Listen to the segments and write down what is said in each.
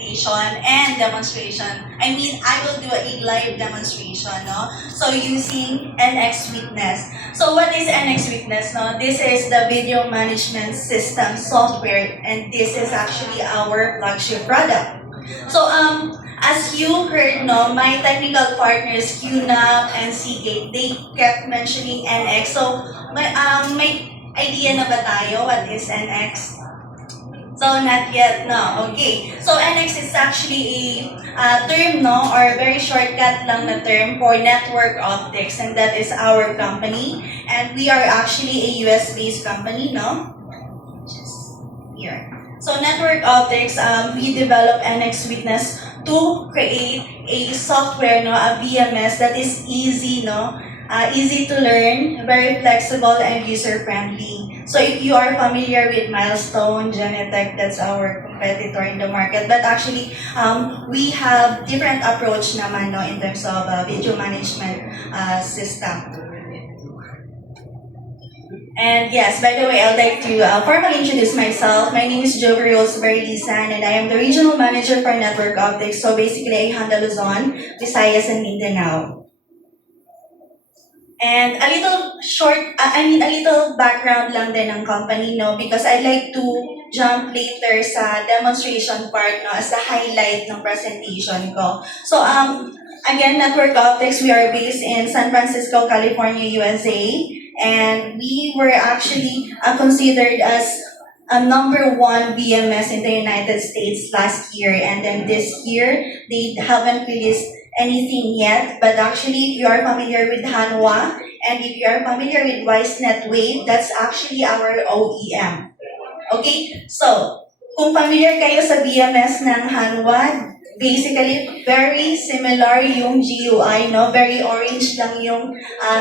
presentation and demonstration. I mean, I will do a live demonstration, no? So using NX Witness. So what is NX Witness, no? This is the video management system software, and this is actually our flagship product. So as you heard, no, my technical partners QNAP and Seagate, they kept mentioning NX. So may idea na ba tayo what is NX? So not yet, no. Okay. So NX is actually a term, no, or very shortcut lang na term for network optics, and that is our company. And we are actually a US-based company, no? Just here. So network optics, we develop NX Witness to create a software, no, a VMS that is easy, no, easy to learn, very flexible and user-friendly. So if you are familiar with Milestone, Genetec, that's our competitor in the market. But actually, we have different approach naman, no, in terms of video management system. And yes, by the way, I'd like to formally introduce myself. My name is Jovery Rosemary Lisan, and I am the Regional Manager for Network Optics. So basically, I handle Luzon, Visayas, and Mindanao. And a little a little background lang din ng company, no, because I'd like to jump later sa demonstration part, no, as the highlight ng presentation ko. So, again, Network Optics, we are based in San Francisco, California, USA, and we were actually considered as a #1 VMS in the United States last year, and then this year, they haven't released anything yet, but actually, if you are familiar with Hanwha, and if you are familiar with WiseNet Wave, that's actually our OEM. Okay? So, kung familiar kayo sa VMS ng Hanwha, basically, very similar yung GUI, no? Very orange lang yung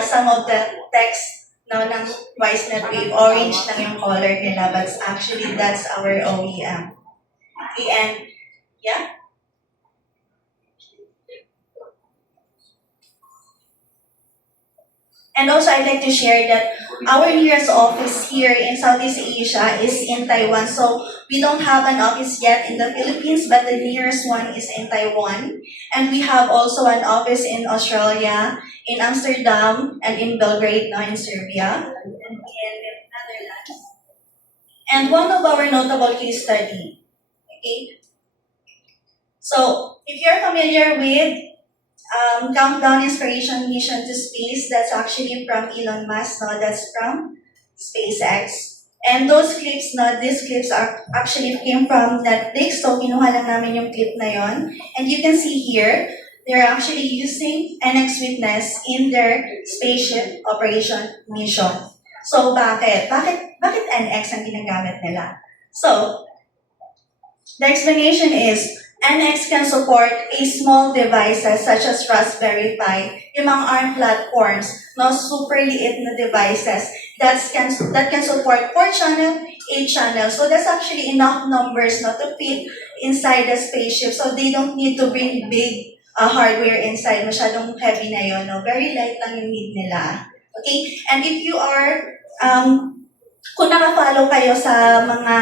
some of the text, no, ng WiseNet Wave. Orange lang yung color nila, but actually, that's our OEM. Okay, and, yeah? And also, I'd like to share that our nearest office here in Southeast Asia is in Taiwan. So we don't have an office yet in the Philippines, but the nearest one is in Taiwan. And we have also an office in Australia, in Amsterdam, and in Belgrade, no, in Serbia, and in Netherlands. And one of our notable case study, okay? So if you're familiar with Countdown Inspiration Mission to Space, that's actually from Elon Musk, no? That's from SpaceX. And those clips, no, these clips are actually came from Netflix, so kinuha lang namin yung clip na yon. And you can see here, they're actually using NX Witness in their spaceship operation mission. So bakit? Bakit NX ang ginagamit nila? So, the explanation is, NX can support a small devices such as Raspberry Pi, yung mga ARM platforms, no, super liit na devices that can support 4 channel, 8 channel. So that's actually enough numbers, no, to fit inside the spaceship. So they don't need to bring big hardware inside. Masyadong heavy na yun, no? Very light lang yung need nila. Okay? And if you are kung naka-follow kayo sa mga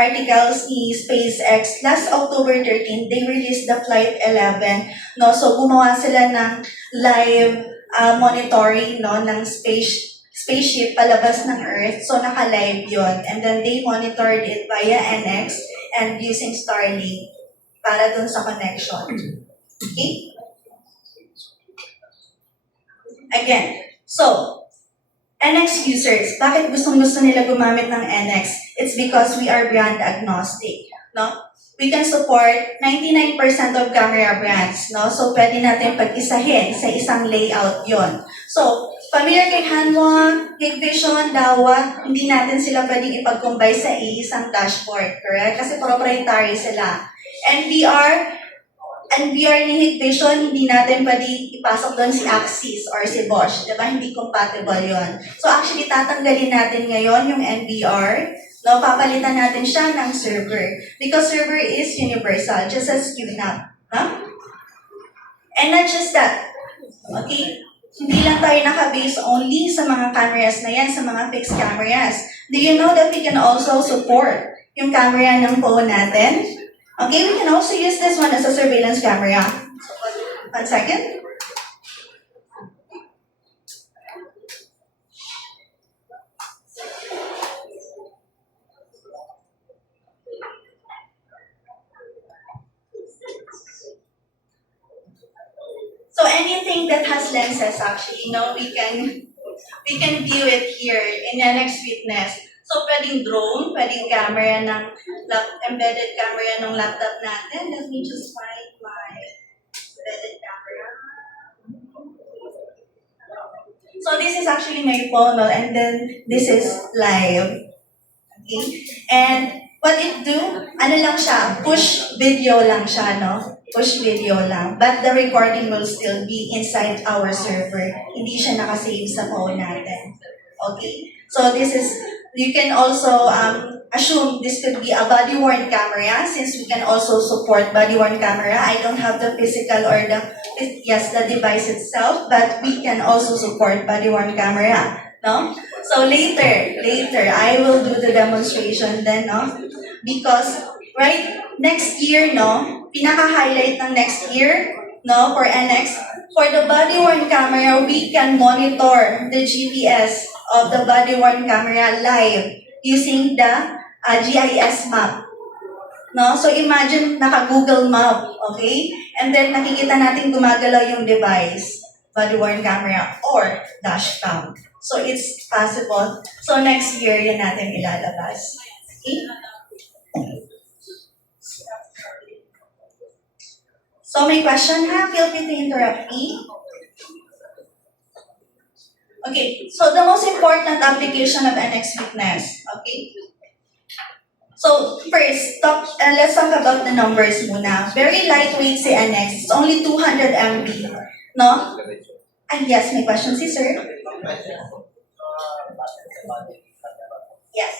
articles ni SpaceX, last October 13, they released the Flight 11, no? So gumawa sila ng live monitoring, no, ng spaceship palabas ng Earth. So naka-live yon, and then they monitored it via NX and using Starlink para dun sa connection. Okay? Again, so NX users, bakit gustong-gusto nila gumamit ng NX? It's because we are brand agnostic, no? We can support 99% of camera brands, no? So, pwede natin pag-isahin sa isang layout yon. So, familiar kay Hanwha, Hikvision, Dahua, hindi natin sila pwedeng ipag-combine sa isang dashboard, correct? Kasi proprietary sila. NVR ni Hikvision, hindi natin pwede ipasok doon si Axis or si Bosch. Diba? Hindi compatible yon. So actually, tatanggalin natin ngayon yung NVR. No, papalitan natin siya ng server. Because server is universal, just as QNAP. Huh? And not just that. Okay? Hindi lang tayo naka-base only sa mga cameras na yan, sa mga fixed cameras. Do you know that we can also support yung camera ng phone natin? Okay, we can also use this one as a surveillance camera. 1 second. So anything that has lenses actually, we can view it here in NX Witness. So pwedeng drone, pwedeng camera ng embedded camera ng laptop natin. Let me just find my embedded camera. So this is actually my phone, no? And then this is live. Okay? And what it do, ano lang siya, push video lang siya, no? Push video lang. But the recording will still be inside our server. Hindi siya nakasave sa phone natin. Okay? So this is, you can also assume this could be a body-worn camera since we can also support body-worn camera. I don't have the physical or the device itself, but we can also support body-worn camera. No? So later, I will do the demonstration then, no? Because, right, next year, no, pinaka-highlight ng next year, no, for NX, for the body-worn camera, we can monitor the GPS of the body-worn camera live using the GIS map. No? So imagine naka-Google Map, okay? And then nakikita natin gumagalaw yung device, body-worn camera or dash cam. So it's possible. So next year, yan natin ilalabas. Okay? So may question ha? Feel free to interrupt me. Okay, so the most important application of NX Witness. Okay? So first, let's talk about the numbers muna. Very lightweight si NX. It's only 200 MB. No? And yes, may question si sir? Yes.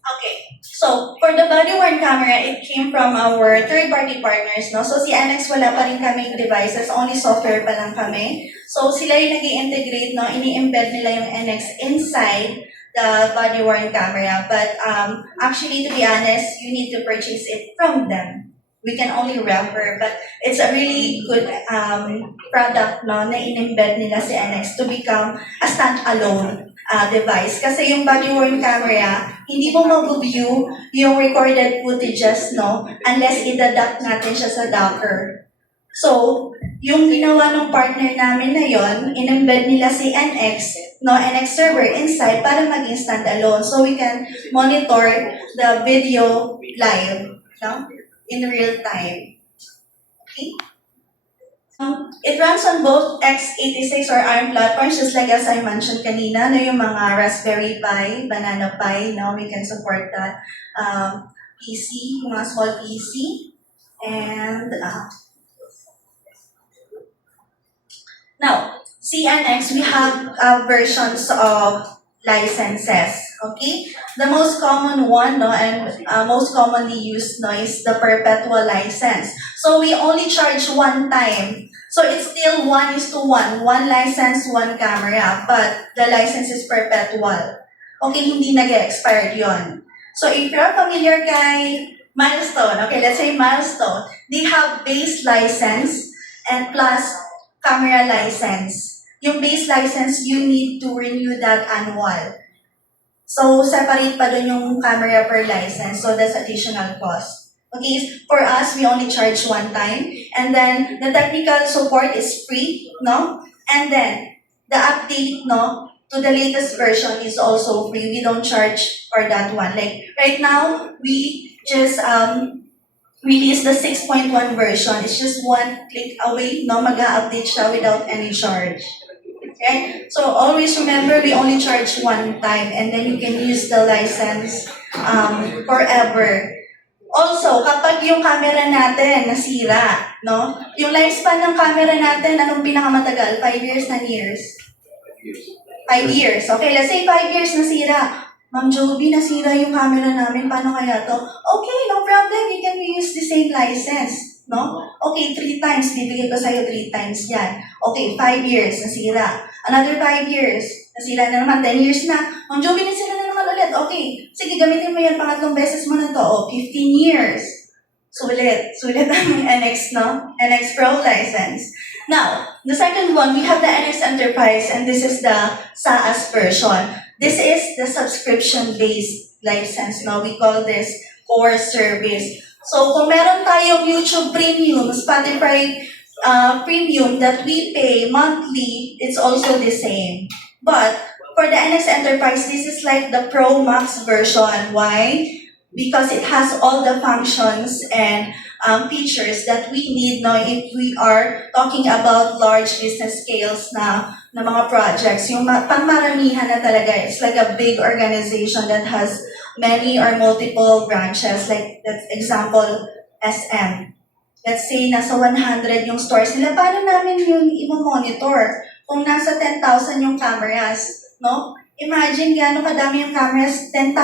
Okay. So, for the body-worn camera, it came from our third-party partners, no? So, si NX wala pa rin kaming devices, only software pa lang kami. So, sila yung nag-i-integrate, no? Ini-embed nila yung NX inside the body-worn camera. But, actually, to be honest, you need to purchase it from them. We can only refer, but it's a really good product, no? Na in-embed nila si NX to become a stand-alone device. Kasi yung body-worn camera, hindi mo mag-view yung recorded footages, no? Unless i-deduct natin siya sa Docker. So, yung ginawa ng partner namin na yon, in-embed nila si NX, no? NX server inside para maging stand-alone. So, we can monitor the video live, no? In real time. Okay? It runs on both x86 or ARM platforms, just like as I mentioned kanina, no, yung mga Raspberry Pi, Banana Pi, no, we can support that PC, yung mga small PC. And now, CNX, we have versions of licenses. Okay? The most common one, no, and most commonly used, no, is the perpetual license. So we only charge one time. So it's still 1:1. One license, one camera. But the license is perpetual. Okay, hindi nag-expired yon. So if you're familiar kay Milestone, okay, let's say Milestone, they have base license and plus camera license. Yung base license, you need to renew that annual. So, separate pa dun yung camera per license. So, that's additional cost. Okay, for us, we only charge one time. And then, the technical support is free, no? And then, the update, no, to the latest version is also free. We don't charge for that one. Like, right now, we just release the 6.1 version. It's just one click away, no? Mag-update siya without any charge. Okay? So always remember, we only charge one time and then you can use the license forever. Also, kapag yung camera natin nasira, no? Yung lifespan ng camera natin, anong pinakamatagal? 5 years, 10 years? 5 years. Okay, let's say 5 years nasira. Ma'am Joby, nasira yung camera namin. Paano kaya to? Okay, no problem. You can use the same license. No? Okay, 3 times. Bibigay ko sa'yo 3 times yan. Okay, 5 years, nasira. Another 5 years, nasira na naman. 10 years na. Ma'am Joby, nasira na naman ulit. Okay, Sige, gamitin mo yan, pangatlong beses mo na to, 15 years. Sulit ang NX, no? NX Pro license. Now, the second one, we have the NX Enterprise, and this is the SaaS version. This is the subscription-based license, no? We call this core service. So, kung meron tayong YouTube Premium, Spotify Premium that we pay monthly, it's also the same. But, for the NX Enterprise, this is like the Pro Max version. Why? Because it has all the functions and features that we need now if we are talking about large business scales na mga projects. Yung pangmaramihan na talaga, it's like a big organization that has many or multiple branches. Like, that's example, SM. Let's say, nasa 100 yung stores nila. Paano namin yung i-monitor kung nasa 10,000 yung cameras, no? Imagine gano'ng kadami yung cameras, 10,000,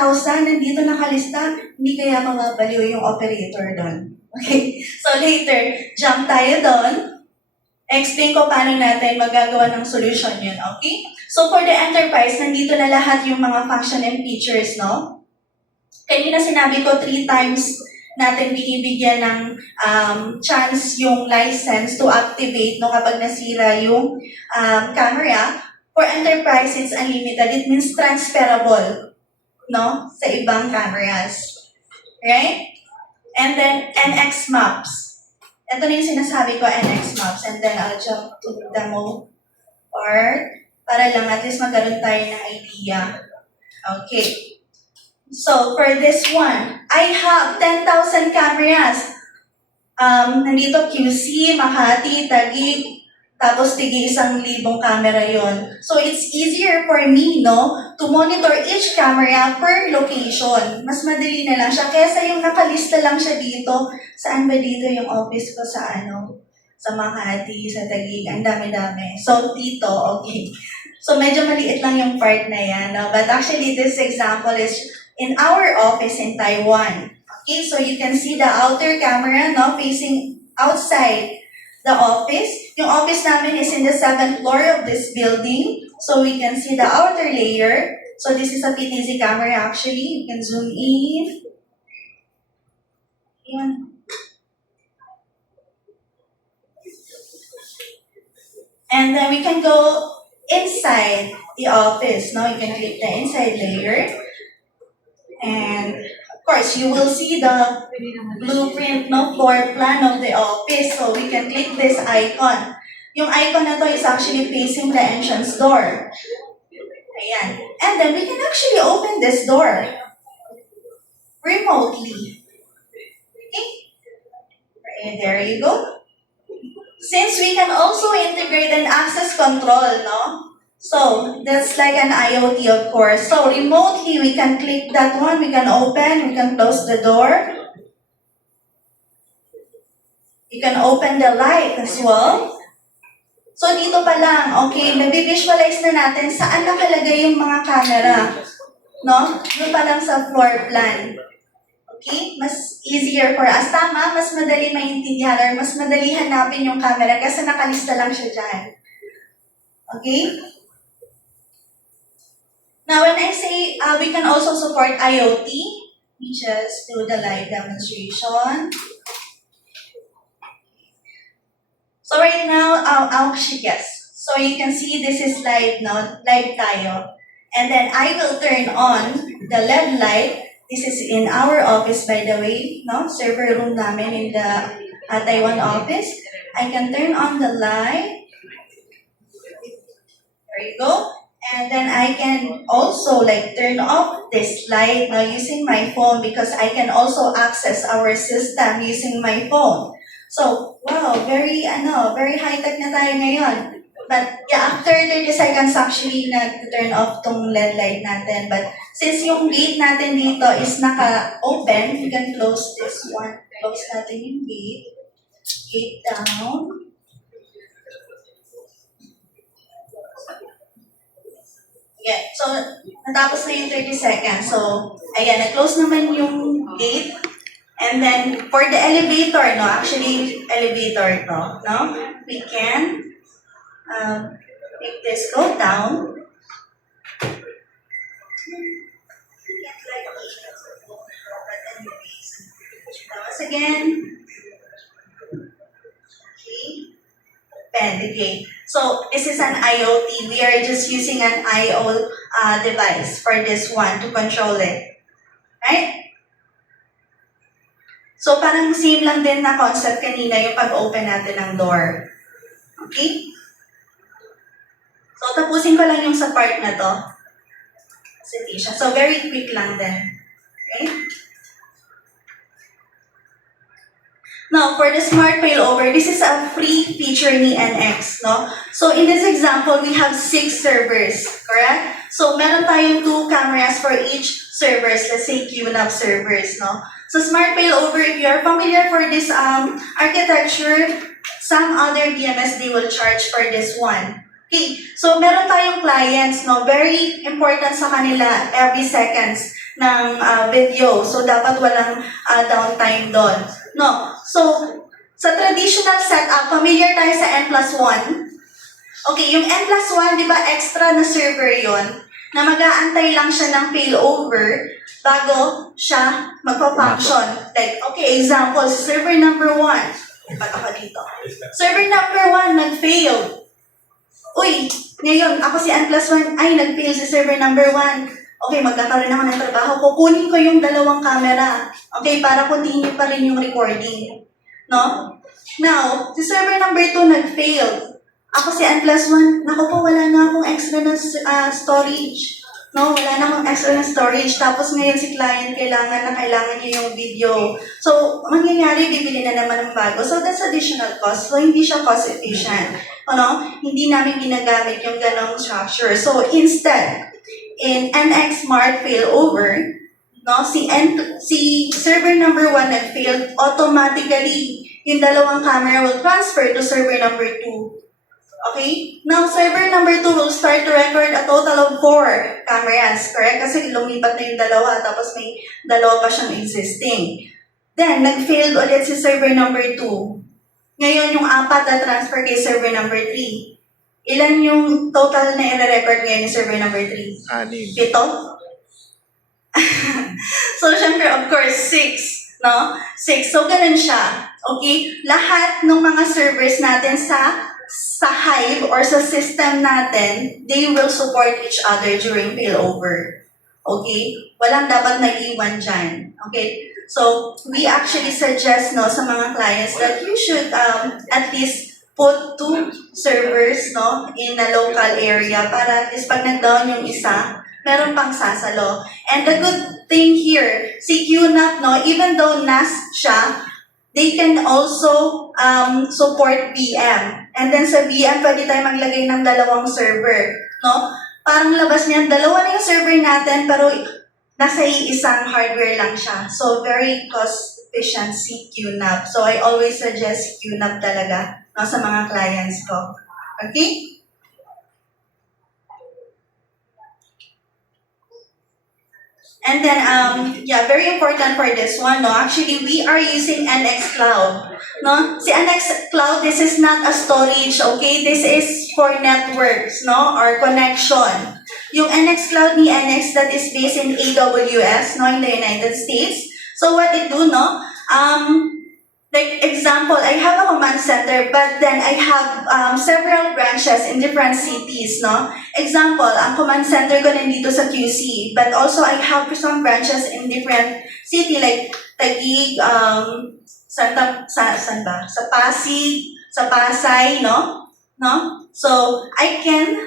nandito nakalista, hindi kaya mababaliw yung operator doon. Okay? So later, jump tayo doon. Explain ko paano natin magagawa ng solution yun, okay? So for the enterprise, nandito na lahat yung mga function and features, no? Kanina sinabi ko 3 times natin binibigyan ng chance yung license to activate no, kapag nasira yung camera. For enterprise, it's unlimited. It means transferable, no, sa ibang cameras. Right? And then, NX Maps. Ito na yung sinasabi ko, NX Maps. And then, I'll jump to the demo part para lang at least magkaroon tayo ng idea. Okay. So, for this one, I have 10,000 cameras. Nandito QC, Makati, Taguig, tapos tigi 1,000 camera yon. So it's easier for me, no, to monitor each camera per location. Mas madali na lang siya kaysa yung nakalista lang siya dito. Saan ba dito yung office ko sa sa Makati, sa Taguig, ang dami-dami. So dito, okay. So medyo maliit lang yung part na yan, no? But actually this example is in our office in Taiwan. Okay, so you can see the outer camera, no, facing outside the office. Yung office namin is in the 7th floor of this building. So we can see the outer layer. So this is a PTZ camera actually. You can zoom in. Yan. And then we can go inside the office. Now you can click the inside layer. And of course, you will see the blueprint, no, floor plan of the office. So we can click this icon. Yung icon na to is actually facing the entrance door. Ayan. And then we can actually open this door remotely. Okay? And there you go. Since we can also integrate an access control, no? So, that's like an IoT, of course. So, remotely, we can click that one, we can open, we can close the door. You can open the light as well. So, dito pa lang, okay, nabivisualize na natin saan nakalagay yung mga camera. No? Doon pa lang sa floor plan. Okay? Mas easier for us. Tama, mas madali maintindihan or mas madali hanapin yung camera kasi nakalista lang siya dyan. Okay? Now, when I say we can also support IoT, we just do the live demonstration. So right now, yes. So you can see this is live now, live tayo. And then I will turn on the LED light. This is in our office, by the way, no? Server room namin in the Taiwan office. I can turn on the light. There you go. And then I can also like turn off this light now using my phone because I can also access our system using my phone. So, wow, very high-tech na tayo ngayon. But yeah, after 30 seconds actually na-turn off tong LED light natin. But since yung gate natin dito is naka-open, we can close this one. Close natin yung gate. Gate down. Yeah, so natapos na yung 30 seconds. So, ayan, na-close naman yung gate. And then, for the elevator, no, actually, elevator to, no? We can make this go down. Once again. Okay. Authenticate. So this is an IoT. We are just using an IO device for this one to control it. Right? So parang same lang din na concept kanina yung pag-open natin ng door. Okay? So tapusin ko lang yung sa part na to. So very quick lang din. Okay? Now, for the smart failover, this is a free feature ni NX, no? So, in this example, we have 6 servers, correct? So, meron tayong 2 cameras for each servers, let's say QNAP servers, no? So, smart failover, if you are familiar for this architecture, some other DMS, they will charge for this one. Okay, so meron tayong clients, no? Very important sa kanila every seconds ng video. So, dapat walang downtime doon. No. So, sa traditional setup, familiar tayo sa N+1. Okay, yung N+1, di ba, extra na server yon na mag-aantay lang siya ng failover bago siya magpa-function. Like, okay, example, server number 1. Ipat ako dito. Server number 1, nag-fail. Uy, ngayon, ako si N+1, ay, nag-fail si server number 1. Okay, magkakaroon ako ng trabaho. Kukunin ko yung 2 camera. Okay, para continue pa rin yung recording. No? Now, si server number 2 nag-fail. Ako si N+1, naku po, wala na akong extra na storage. No, wala na akong extra na storage. Tapos ngayon si client, kailangan niya yung video. So, mangyayari, bibili na naman ng bago. So, that's additional cost. So, hindi siya cost efficient. Ano? Hindi namin ginagamit yung ganong structure. So, instead, in NX Smart Failover, no, si server number 1 nag-failed, automatically, yung 2 camera will transfer to server number 2. Okay? Now, server number 2 will start to record a total of 4 cameras, correct? Kasi lumipat na yung 2, tapos may 2 pa siyang existing. Then, nag-failed ulit si server number 2. Ngayon, yung 4 na transfer kay server number 3. Ilan yung total na i-record ngayon ni server number 3? 6. 7? So, syempre, of course, 6. No? 6. So, ganun siya. Okay? Lahat ng mga servers natin sa Hive or sa system natin, they will support each other during failover. Okay? Walang dapat nag-iwan dyan. Okay? So, we actually suggest no, sa mga clients that you should at least put 2 servers no in a local area para at least pag nag-down yung isa, meron pang sasalo. And the good thing here, si QNAP, no, even though NAS siya, they can also support VM. And then sa VM, pwede tayo maglagay ng 2 server. No? Parang labas niyan, 2 na yung server natin, pero nasa isang hardware lang siya. So, very cost efficient si QNAP. So, I always suggest QNAP talaga no, sa mga clients ko. Okay? And then, yeah, very important for this one, no? Actually, we are using NX Cloud, no? Si NX Cloud, this is not a storage, okay? This is for networks, no? Or connection. Yung NX Cloud ni NX that is based in AWS, no? In the United States. So, what it do, no? Like example, I have a command center, but then I have several branches in different cities, no? Example, ang command center ko nandito sa QC, but also I have some branches in different city like Taguig, saan ba? Sa Pasig, sa Pasay, no? No? So, I can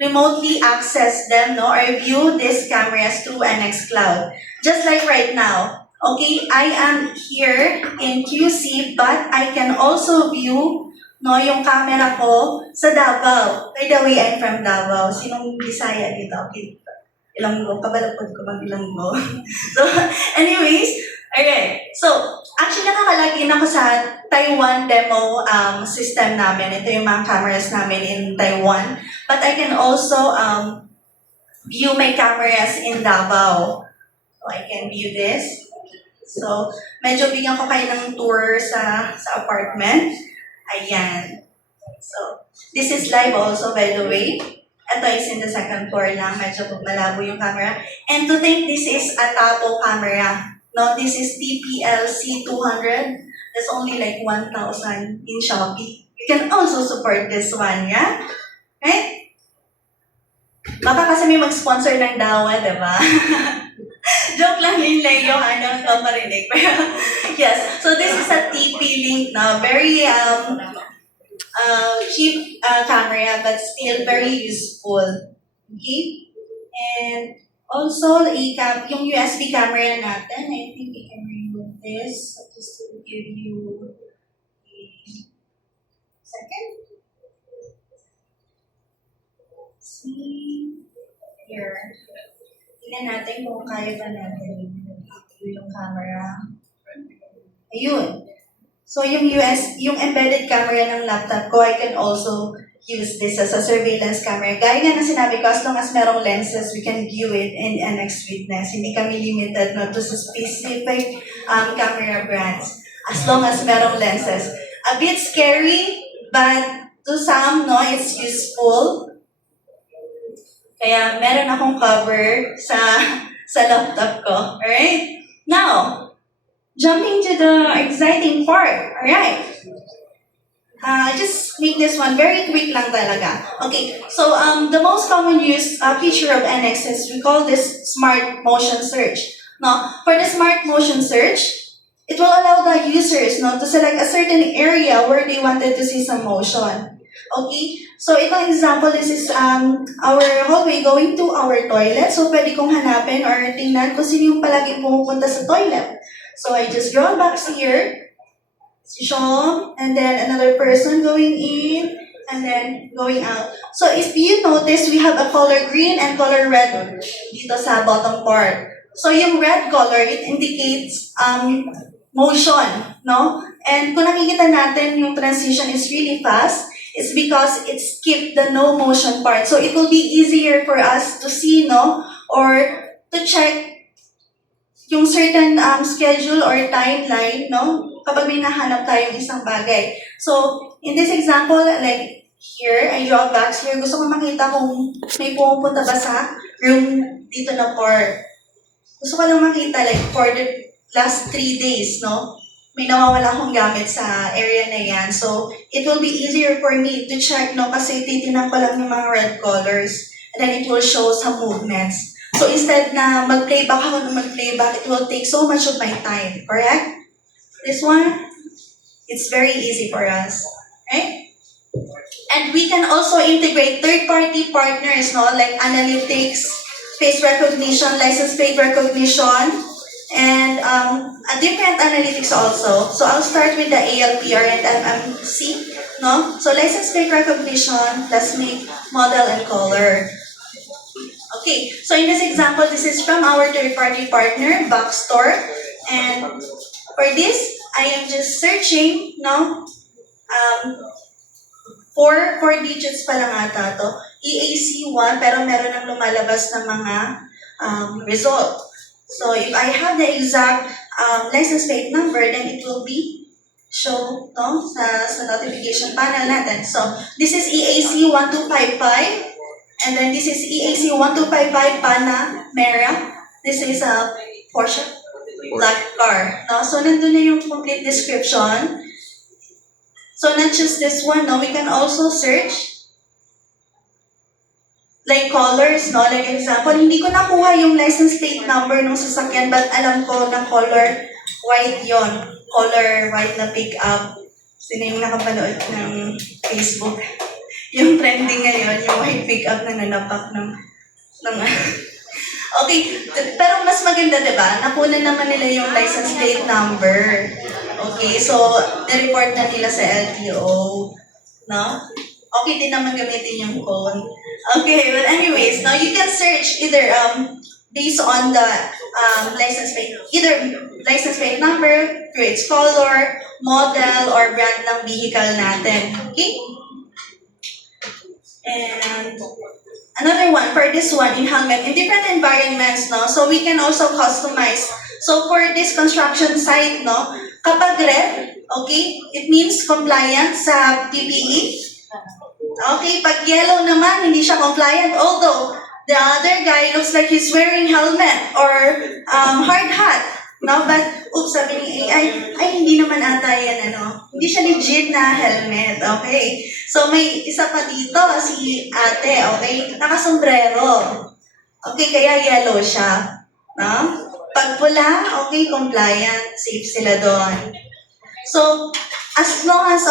remotely access them, no? Or view these cameras through NX Cloud. Just like right now. Okay, I am here in QC, but I can also view no, yung camera ko sa Davao. By the way, I'm from Davao. Sinong Bisaya dito? Okay, Ilonggo. Kabalapod ko mag Ilonggo. So, anyways, okay. So, actually nakakalagin ako sa Taiwan demo system namin. Ito yung mga cameras namin in Taiwan. But I can also view my cameras in Davao. So, I can view this. So, medyo bigyan ko kayo ng tour sa apartment. Ayan. So, this is live also, by the way. Ito is in the second floor lang. Medyo malabo yung camera. And to think this is a Tapo camera. No, this is TPLC 200. That's only like 1,000 in Shopee. You can also support this one, yeah? Right? Baka kasi may mag-sponsor ng dawa, di ba? Joke lang yun, Leo, ano, paparinig. Pero, yes, so this is a TP link na very cheap camera, but still very useful. Okay? And also, yung USB camera natin, I think we can remove this. So just to give you a second. See here. Tingnan natin kung kaya ba natin yung camera. Ayun. So yung yung embedded camera ng laptop ko, I can also use this as a surveillance camera. Gaya nga na sinabi ko, as long as merong lenses, we can view it in NX Witness. Hindi kami limited to specific camera brands. As long as merong lenses. A bit scary, but to some, no, it's useful. Kaya meron akong cover sa laptop ko. Alright? Now, jumping to the exciting part. Alright. Just make this one very quick lang talaga. Okay, so the most common use feature of NX is we call this Smart Motion Search. Now, for the Smart Motion Search, it will allow the users to select a certain area where they wanted to see some motion. Okay, so itong example, this is our hallway going to our toilet. So pwede kong hanapin or tingnan kung sino yung palaging pumupunta sa toilet. So I just draw a box here. Si Sean, and then another person going in, and then going out. So if you notice, we have a color green and color red dito sa bottom part. So yung red color, it indicates motion, no? And kung nakikita natin yung transition is really fast, it's because it skipped the no motion part. So it will be easier for us to see, no? Or to check yung certain schedule or timeline, no? Kapag may nahanap tayong isang bagay. So, in this example, like here, I draw box here. Gusto ko makita kung may pumupunta ba sa room dito na part. Gusto ko lang makita, like, for the last 3 days, no? May nawawala akong gamit sa area na yan. So, it will be easier for me to check, no? Kasi titinan ko lang yung mga red colors. And then it will show some movements. So, instead na mag-playback ako ng mag-playback, it will take so much of my time. Correct? This one, it's very easy for us. Right? And we can also integrate third-party partners, no? Like analytics, face recognition, license plate recognition, and a different analytics also. So I'll start with the ALPR and MMC, no? So license plate recognition, let's make model and color. Okay, so in this example, this is from our third-party partner, Backstore, and for this, I am just searching, no? 4 digits pa lang ata to. EAC1, pero meron ng lumalabas na mga result. So if I have the exact license plate number, then it will be show, no? Sa notification panel natin. So this is EAC1255, and then this is EAC1255 Panamera. This is a Porsche black car. No? So, nandun na yung complete description. So, not just this one, no? We can also search like colors, no? Like example, hindi ko nakuha yung license plate number ng sasakyan, but alam ko na color white yon. Color white na pick-up. Sino yung nakapanood ng Facebook? Yung trending ngayon, yung white pick-up na nanapak ng okay, pero mas maganda, diba? Nakunan naman nila yung license plate number. Okay, so, nireport na nila sa LTO. No? Okay din naman gamitin yung code. Okay, but anyways, now you can search either based on the license plate, either license plate number, through its color, model, or brand ng vehicle natin. Okay? And another one, for this one, in helmet, in different environments, no? So we can also customize. So for this construction site, no? Kapag red, okay, it means compliant sa PPE. Okay, pag yellow naman, hindi siya compliant. Although, the other guy looks like he's wearing helmet or hard hat. No, but, oops, sabi ni AI, ay, hindi naman ata yan, hindi siya legit na helmet, okay? So, may isa pa dito, si ate, okay? Nakasombrero. Okay, kaya yellow siya. No? Pag pula, okay, compliant, safe sila doon. So, as long as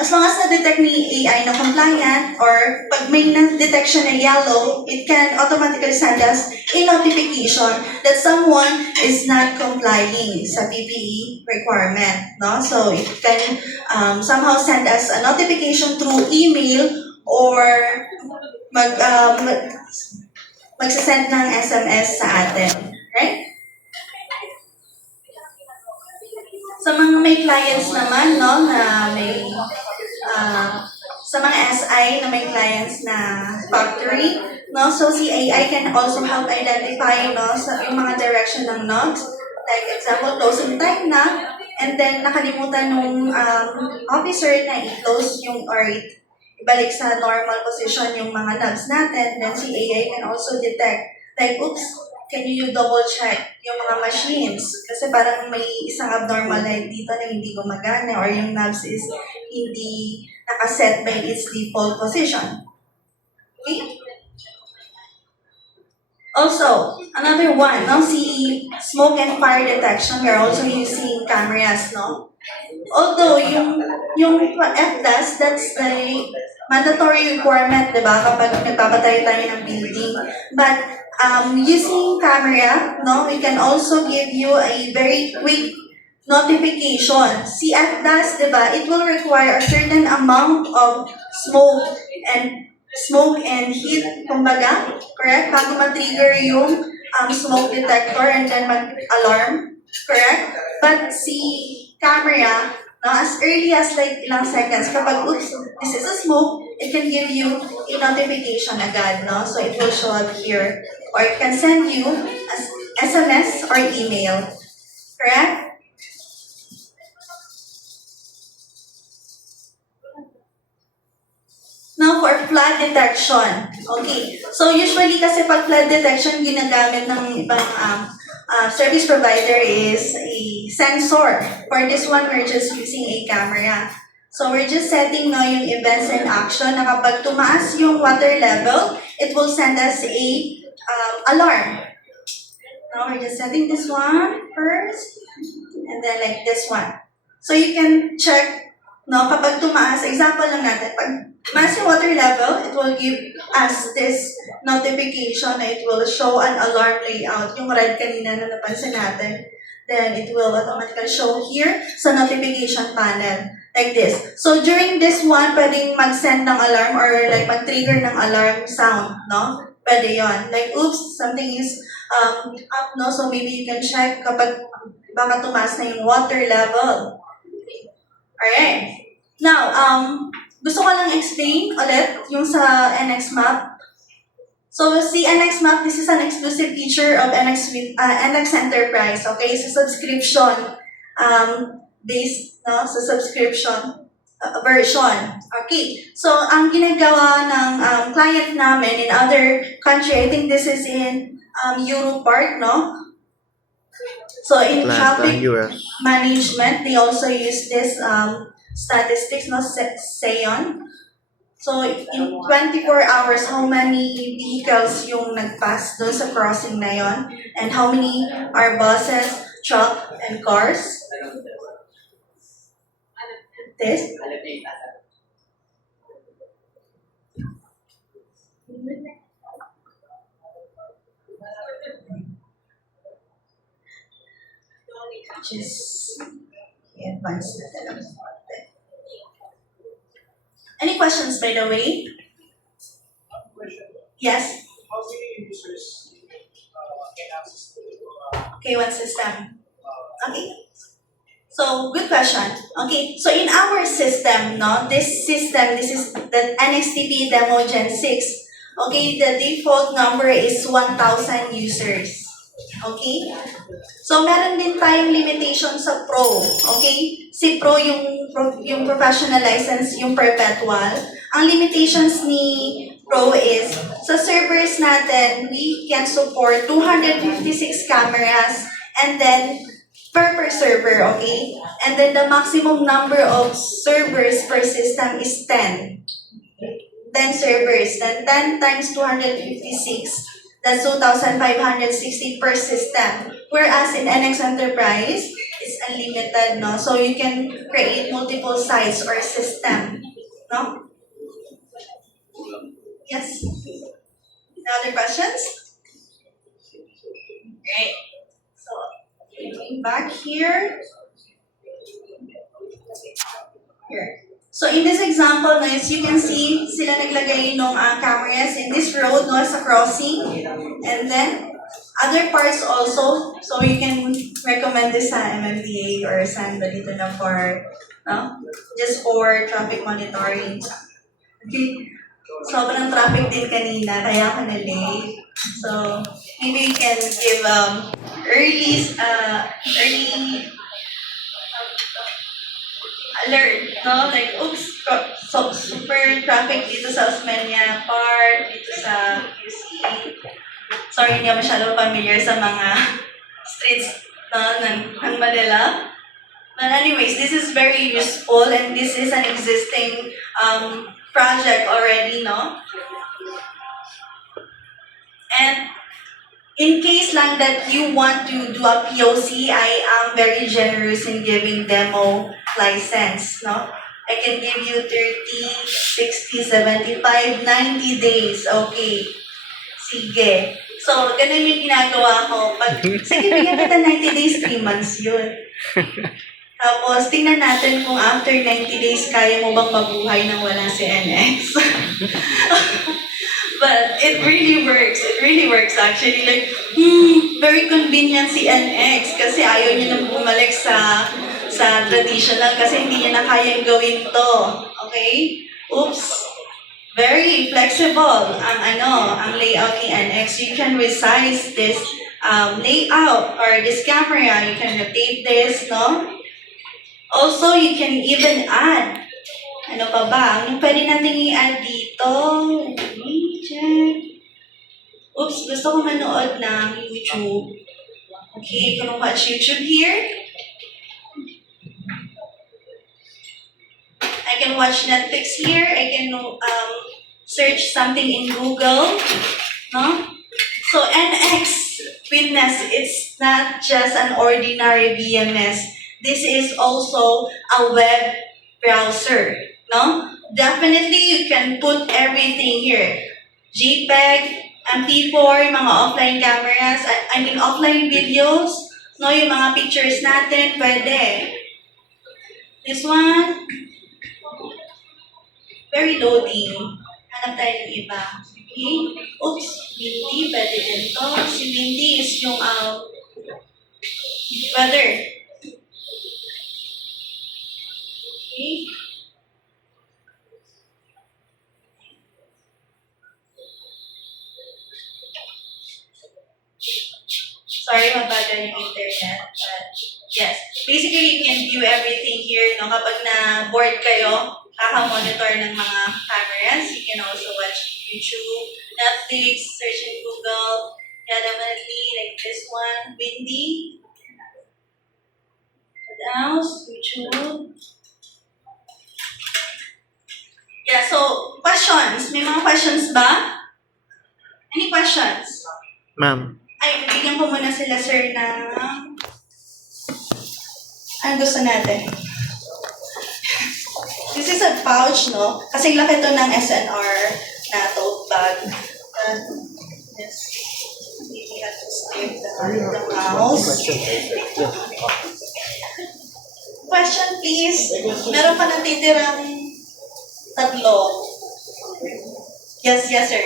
na-detect ni AI na compliant or pag may na-detection na yellow, it can automatically send us a notification that someone is not complying sa PPE requirement. No? So, it can somehow send us a notification through email or magsasend ng SMS sa atin. Right? Sa mga may clients naman, no, na may, sa mga SI na may clients na factory, no, so si AI can also help identify, no, sa yung mga direction ng nodes. Like example, closing time na, and then nakalimutan nung officer na i-close yung or ibalik sa normal position yung mga nodes natin, then si AI can also detect, like, oops, can you double check yung mga machines? Kasi parang may isang abnormal light dito na hindi gumagana or yung knobs is hindi nakaset by its default position. Okay? Also, another one, no, si smoke and fire detection, we're also using cameras, no? Although, yung FDAS, that's the mandatory requirement, di ba, kapag nagpapatayo tayo ng building. But using camera, no, we can also give you a very quick notification. Si FDAS, di ba, it will require a certain amount of smoke and heat, kumbaga, correct? Bago ma-trigger yung smoke detector and then mag-alarm, correct? But si camera, no, as early as like ilang seconds, kapag, oops, this is a smoke, it can give you a notification agad, no? So it will show up here. Or it can send you as SMS or email, correct? Now, for flood detection. Okay. So, usually kasi pag flood detection, ginagamit ng ibang service provider is a sensor. For this one, we're just using a camera. So, we're just setting now yung events in action na kapag tumaas yung water level, it will send us a alarm. Now, we're just setting this one first, and then like this one. So, you can check, no, kapag tumaas, example lang natin, pag tumaas yung water level, it will give us this notification na it will show an alarm layout, yung red kanina na napansin natin. Then, it will automatically show here sa notification panel, like this. So, during this one, pwedeng mag-send ng alarm or like mag-trigger ng alarm sound, no? Pwede yon. Like, oops, something is up, no? So, maybe you can check kapag baka tumaas na yung water level. Alright. Now, gusto ko lang explain ulit yung sa NX Map. So, si NX Map, this is an exclusive feature of NX Enterprise, okay? Sa subscription based, no? Sa subscription version. Okay. So, ang ginagawa ng client namin in other country, I think this is in Europark, no? So, in traffic management, they also use this statistics, no, Seon. So, in 24 hours, how many vehicles yung nag-pass doon sa crossing na yon? And how many are buses, truck, and cars? This? Just advance na lang. Any questions, by the way? Yes? How many users can access to K1 system. Okay. So, good question. Okay, so in our system, no, this is the NXTP Demo Gen 6. Okay, the default number is 1,000 users. Okay? So, meron din tayong limitation sa Pro. Okay? Si Pro yung professional license, yung perpetual. Ang limitations ni Pro is, sa servers natin, we can support 256 cameras and then per server, okay? And then the maximum number of servers per system is 10. 10 servers, then 10 times 256, that's 2,560 per system. Whereas in NX Enterprise, it's unlimited, no? So you can create multiple sites or system, no? Yes? Other questions? Great. So, going back here. Here. So in this example, no, as you can see, sila naglagay ng cameras in this road, no, as a crossing. And then, other parts also. So you can recommend this sa MMDA or somebody to know for, no? Just for traffic monitoring. Okay. Sobrang traffic din kanina, kaya ako na-late. So, maybe we can give early alert, no? Like, oops, so super traffic dito sa Osmeña Park, dito sa QC. Sorry, hindi ako masyado familiar sa mga streets, no, ng Manila. But anyways, this is very useful and this is an existing project already, no? And in case lang that you want to do a POC, I am very generous in giving demo license, no? I can give you 30, 60, 75, 90 days. Okay. Sige. So, ganun yung ginagawa ko. Sige, bigyan kita 90 days, 3 months yun. Tapos, tingnan natin kung after 90 days, kaya mo bang mabuhay nang wala si NX. But it really works. It really works actually. Like, very convenient si NX kasi ayaw niya nang bumalik sa traditional kasi hindi niya na kayang gawin to. Okay? Oops. Very flexible ang layout ni NX. You can resize this layout or this camera. You can rotate this, no? Also, you can even add. Ano pa ba? Ang pwede natin i-add dito. Let me check. Oops, gusto ko manood ng YouTube. Okay, can I watch YouTube here? I can watch Netflix here. I can search something in Google. No? So NX Witness, it's not just an ordinary VMS. This is also a web browser. No? Definitely you can put everything here. JPEG, MP4, mga offline cameras, offline videos, no, yung mga pictures natin, pwede. This one, very loading. Hanap tayo ng iba. Okay? Oops, Windy, pwede din to. Si Windy is yung weather. Okay? Sorry, mabagal yung internet. But yes, basically you can view everything here. No? Kapag na-bored kayo, kaka-monitor ng mga cameras. You can also watch YouTube, Netflix, search in Google. Yeah, definitely like this one, Windy. What else? YouTube. Yeah, so questions. May mga questions ba? Any questions? Ma'am, Ay, bigyan ko muna sila, sir, ng... Ano gusto natin? This is a pouch, no? Kasing laki to ng SNR na tote bag. Yes. We have to skip the mouse. Question, please. Meron pa natitirang tatlo. Yes, sir.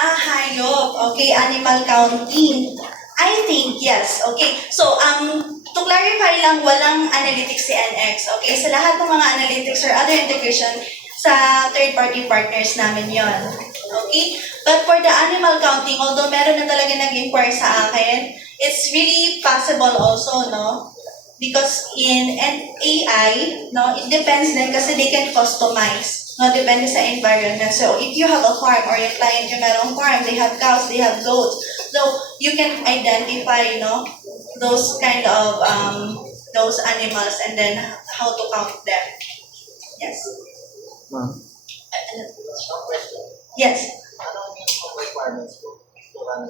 Hayop. Okay, animal counting. I think yes. Okay. So, to clarify lang, walang analytics si NX. Okay? Sa lahat ng mga analytics or other integration, sa third-party partners namin yon. Okay? But for the animal counting, although meron na talaga nag-inquire sa akin, it's really possible also, no? Because in AI, no, it depends din kasi they can customize. No, depende sa environment. So, if you have a farm or yung client yung merong farm, they have cows, they have goats. So, you can identify, those kind of, those animals and then how to count them. Yes. Ma'am, One question. Yes. Ano yung requirements po to run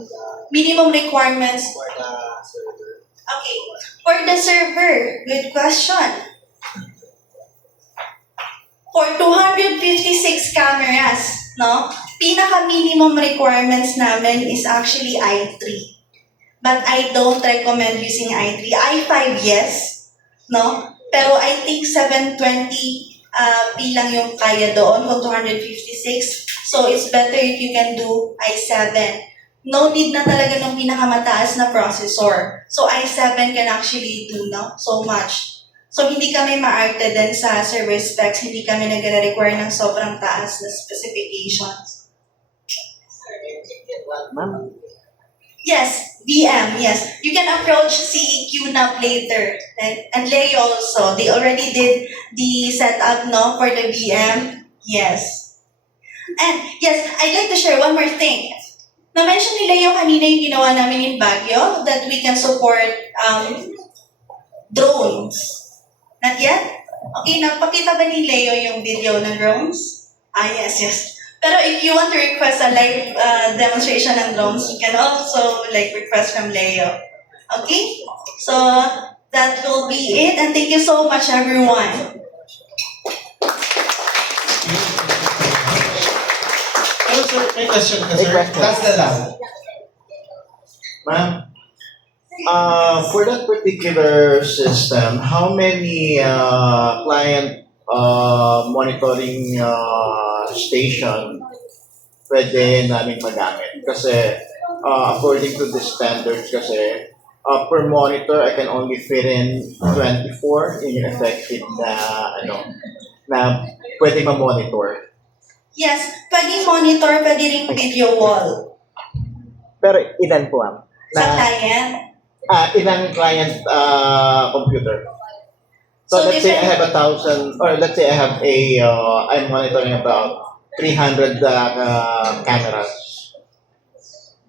Minimum requirements. for the server? Okay. For the server, good question. For 256 cameras, pinaka-minimum requirements namin is actually i3. But I don't recommend using i3. i5, yes, Pero I think 720p lang yung kaya doon kung 256. So it's better if you can do i7. No need na talaga ng pinakamataas na processor. So i7 can actually do so much. So hindi kami maarte din sa server specs, hindi kami nagre-require ng sobrang taas na specifications. ma'am, Yes, VM, yes. You can approach si QNAP later. And Leo also, they already did the setup for the VM. Yes. And yes, I'd like to share one more thing. Na-mention ni Leo kanina yung ginawa namin in Baguio that we can support drones. Not yet? Okay, napakita ba ni Leo yung video ng drones? Yes. Pero if you want to request a live demonstration ng drones, you can also request from Leo. Okay? So, that will be it. And thank you so much, everyone. Hello sir, may question ka sir. May question. Last na lang. ma'am, for that particular system, how many client monitoring station pwede namin magamit? Kasi according to the standards kasi, per monitor, I can only fit in 24 in effective na pwede ma-monitor. Yes, pwede monitor, pwede rin video wall. Pero ilan po, ma'am? Sa client. Ilang client computer? So, So let's say I different- have 1,000, or let's say I have I'm monitoring about 300 cameras.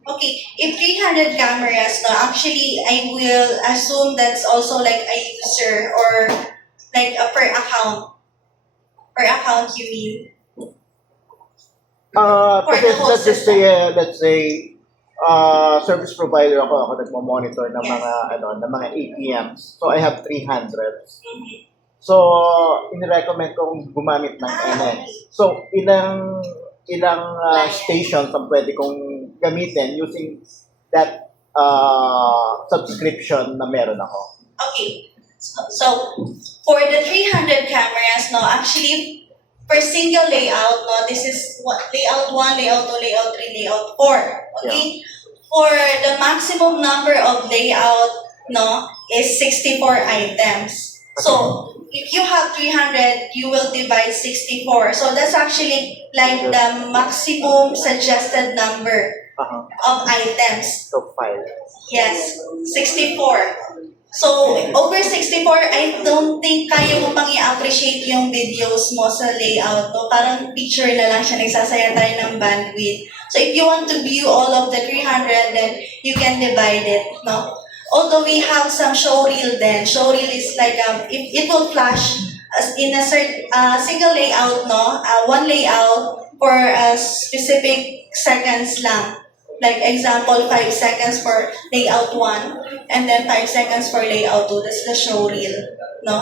Okay, if 300 cameras, actually, I will assume that's also like a user or like a per account. Per account, you mean? For Kasi the whole let's say, service provider ako nagmo-monitor ng Yes. ng mga ATMs. So I have 300. Mhm. So inirecommend kong gumamit ng Ah, NX. okay. So ilang Client. stations ang pwede kong gamitin using that subscription na meron ako. Okay, so for the 300 cameras, actually, per single layout, this is layout 1, layout 2, layout 3, layout 4. Okay? For the maximum number of layout, is 64 items. So, if you have 300, you will divide 64. So, that's actually like the maximum suggested number of items. So 5. Yes, 64. So, over 64, I don't think kaya mo pang i-appreciate yung videos mo sa layout. Parang picture na lang siya, nagsasaya tayo ng bandwidth. So, if you want to view all of the 300, then you can divide it, Although we have some showreel then. Showreel is like, it will flash as in a single layout, one layout for a specific seconds lang. Like example, 5 seconds for layout 1, and then 5 seconds for layout 2. That's the show reel.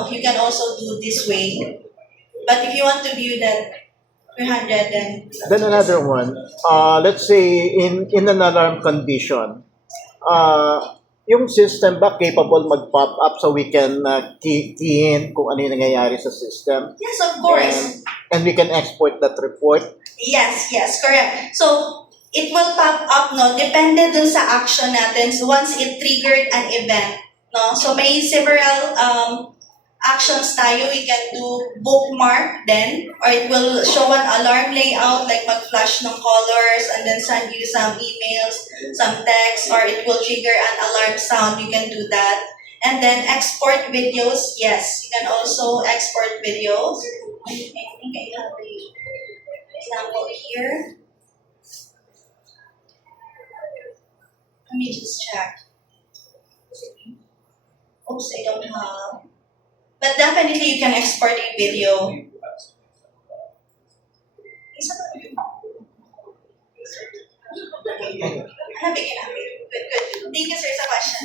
You can also do this way. But if you want to view that 300, Then another one, let's say in an alarm condition, yung system ba capable mag-pop up so we can key in kung ano yung nangyayari sa system? yes, of course. And we can export that report? Yes, correct. So, it will pop up, depende dun sa action natin. So, once it triggered an event, So, may several actions tayo. We can do bookmark then, or it will show an alarm layout, like mag-flash ng colors, and then send you some emails, some text, or it will trigger an alarm sound. You can do that. And then export videos, yes. You can also export videos. I think I have example here. Let me just check. Oops, I don't have. But definitely you can export a video. Isa ba? Nabigyan namin. Good, good. Thank you, sir, sa question.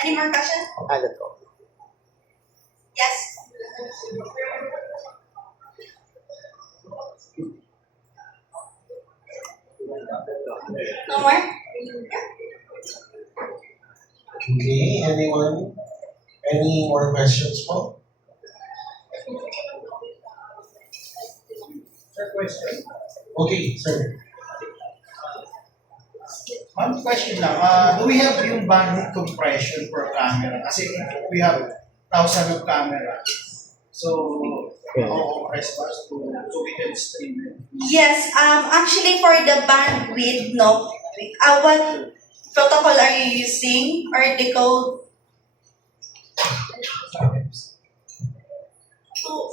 Any more questions? Let's go. Yes? No more? Yeah. Okay, anyone? Any more questions po? Sir, question. Okay, sir. One question lang. Do we have yung bandwidth compression per camera? Kasi we have thousands of cameras. So, compress ba so we can stream it? Yes, actually for the bandwidth, no, what protocol are you using or the code?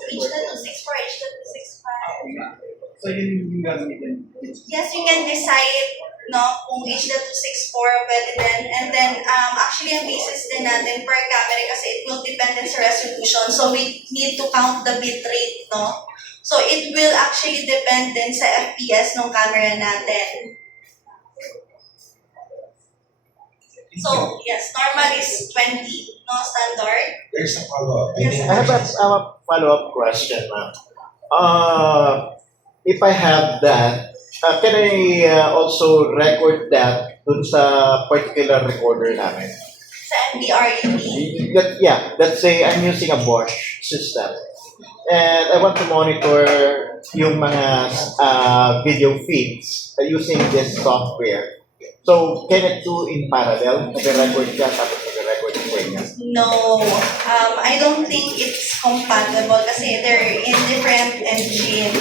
H.264, H.265. So, yun yung gagamitin. Yes, you can decide, no, kung H.264 pwede din. And then, actually, ang basis din natin per camera kasi it will depend sa resolution. So, we need to count the bit rate, no? So, it will actually depend din sa FPS ng camera natin. So, yes, normal is 20, no, standard. There's a follow-up. Yes, I have a follow-up question, ma'am. If I have that, can I also record that dun sa particular recorder namin? Sa NBR, you mean? Let's say I'm using a Bosch system and I want to monitor yung mga video feeds using this software. So, can it do in parallel? Nag-record ka tapos nag-record yung kanya? No, I don't think it's compatible kasi they're in different engine.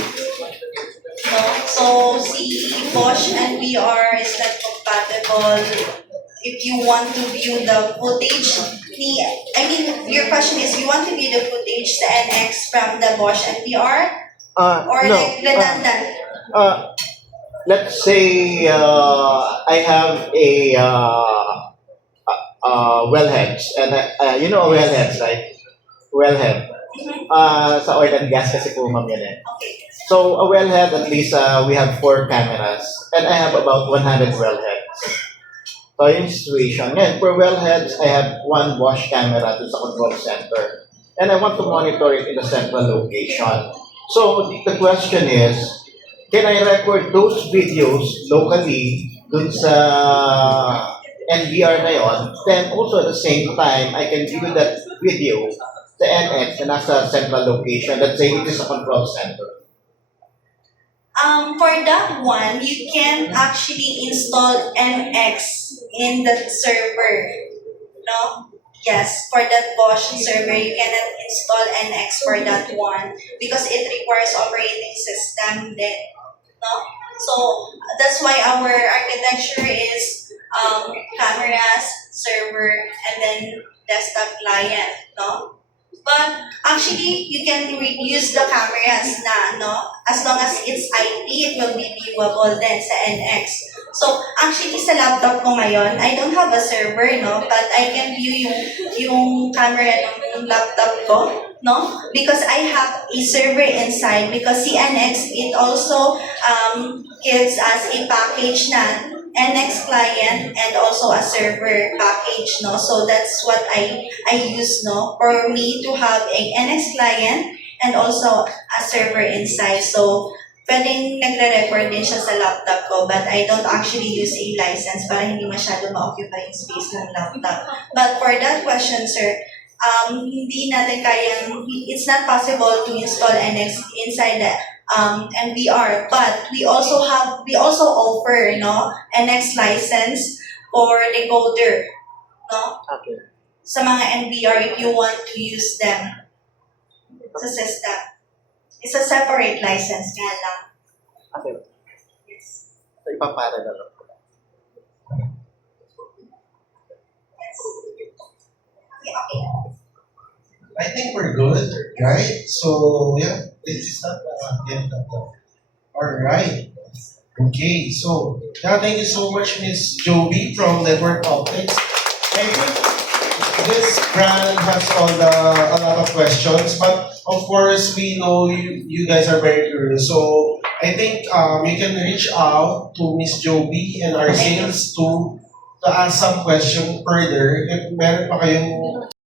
No, so si Bosch and VR is not compatible. If you want to view the footage, your question is you want to view the footage sa NX from the Bosch and VR or No. like redundant? Let's say I have a wellheads and you know wellheads, right? Wellhead. Sa oil and gas kasi po ma'am yan eh. Okay. So a wellhead, at least we have 4 cameras and I have about 100 wellheads. So yung situation, ngayon per wellheads, I have 1 Bosch camera dun sa control center and I want to monitor it in a central location. So the question is, can I record those videos locally dun sa NVR na yun? Then also at the same time, I can view that video sa NX na nasa central location. Let's say it is a control center. For that one, you can actually install NX in the server. No? Yes, for that Bosch server, you cannot install NX for that one because it requires operating system then. No? So that's why our architecture is cameras, server, and then desktop client. No? But actually, you can use the cameras na, no? As long as it's IP, it will be viewable then sa NX. So, actually, sa laptop ko ngayon, I don't have a server, no? But I can view yung camera ng laptop ko, no? Because I have a server inside. Because si NX, it also gives us a package na NX client and also a server package, no? So that's what I use, no? For me to have a NX client and also a server inside. So pwedeng nagre-record din siya sa laptop ko, but I don't actually use a license para hindi masyado ma-occupy yung space ng laptop. But for that question, sir, hindi natin kayang, it's not possible to install NX inside the NVR, but we also offer, no, NX license for decoder, no, Okay. sa mga NVR if you want to use them sa system. It's a separate license nga lang. Okay. Yes. So ipapara na lang. Yes. Okay. I think we're good, right? So, yeah, this is not the end of the Alright. Okay, so thank you so much, Miss Joby from Network Optics. I think this brand has a lot of questions, but of course we know you guys are very curious. So I think you can reach out to Miss Joby and our sales to ask some question further if meron pa kayong